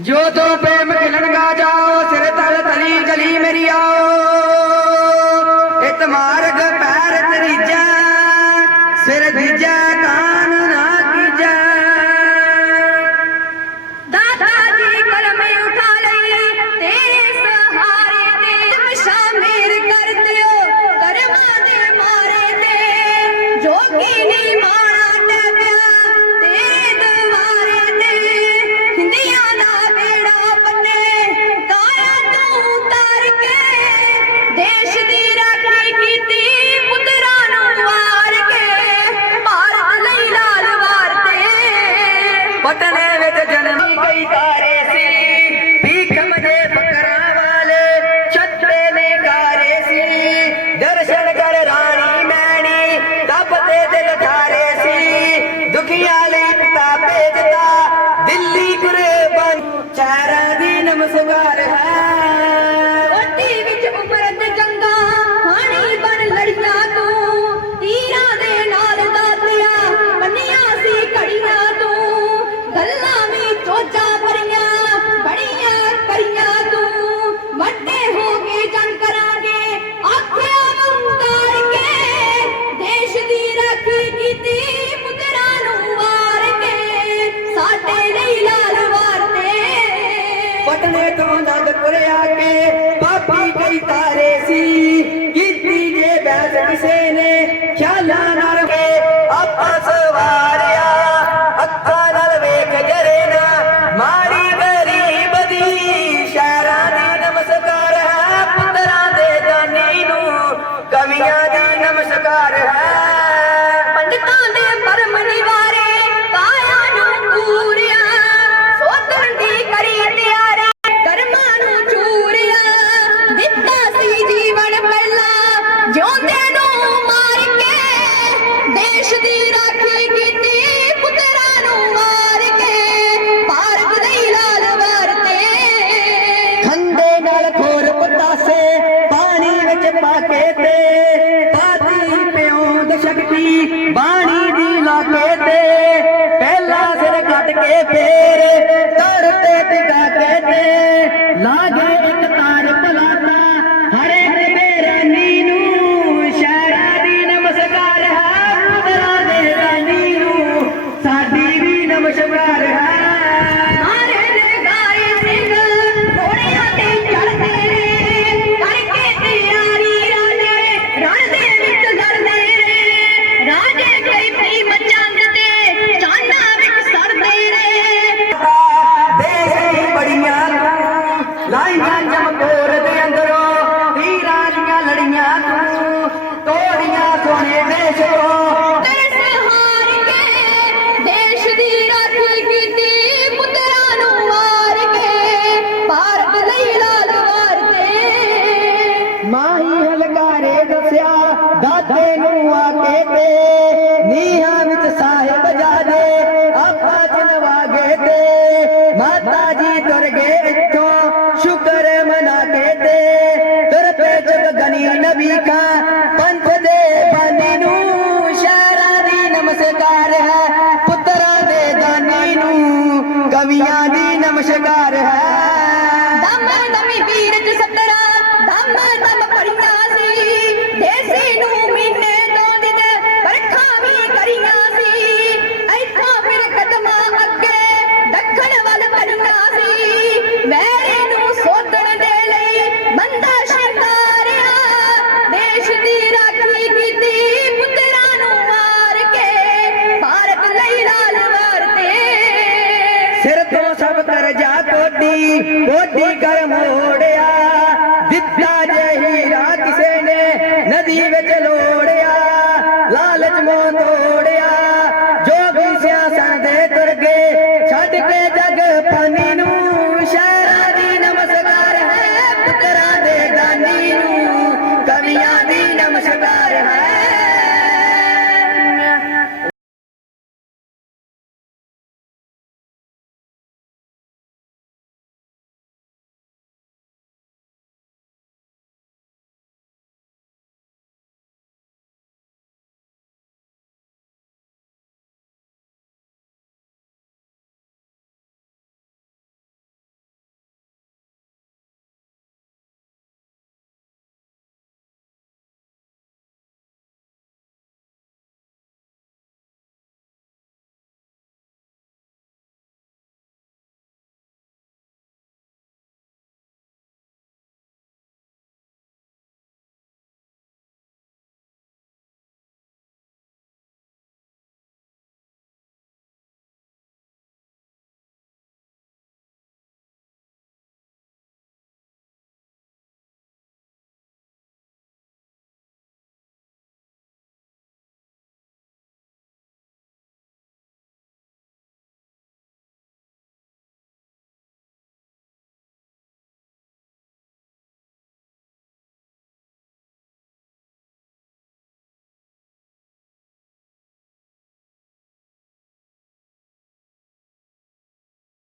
ਜੋ ਤੋ ਪ੍ਰੇਮ ਖਿਲਣ ਗਾ ਜਾਓ, ਸਿਰ ਤਲ ਤਲੀ ਗਲੀ ਮੇਰੀ ਆਓ। ਇਤ ਮਾਰਗ ਪੈਰ ਤਰੀਜਾ, ਸਿਰ ਦੀਜਾ जन्म कई तारे से ਦੀਆਂ ਦੀ ਨਮਸਕਾਰ ਹੈ। ਯਾਰ ਦਾਦੇ ਨੂੰ ਆਕੇ ਤੇ, ਨੀਹਾਂ ਵਿੱਚ ਸਾਹਿਬ ਜਾਦੇ ਆਪਾ ਜਨਵਾਗੇ ਤੇ। ਮਾਤਾ ਜੀ ਤੁਰ ਗਏ ਇੱਥੋਂ ਸ਼ੁਕਰ ਮਨਾ ਕੇ ਤੇ। ਤੁਰ ਪੇ ਜਗ ਗਨੀ ਨਬੀ ਕਾ ਪੰਥ ਦੇ ਬਾਨੀ ਨੂੰ ਸ਼ਾਰਾ ਦੀ ਨਮਸਕਾਰ ਹੈ। ਪੁੱਤਰਾਂ ਦੇ ਦਾਨੀ ਨੂੰ ਕਵੀਆਂ ਦੀ ਨਮਸਕਾਰ ਹੈ। ਕੋਟੀ ਕਰ ਮੋੜਿਆ ਦਿੱਤਾ ਜੇ ਹੀਰਾ ਕਿਸੇ ਨੇ ਨਦੀ ਵਿੱਚ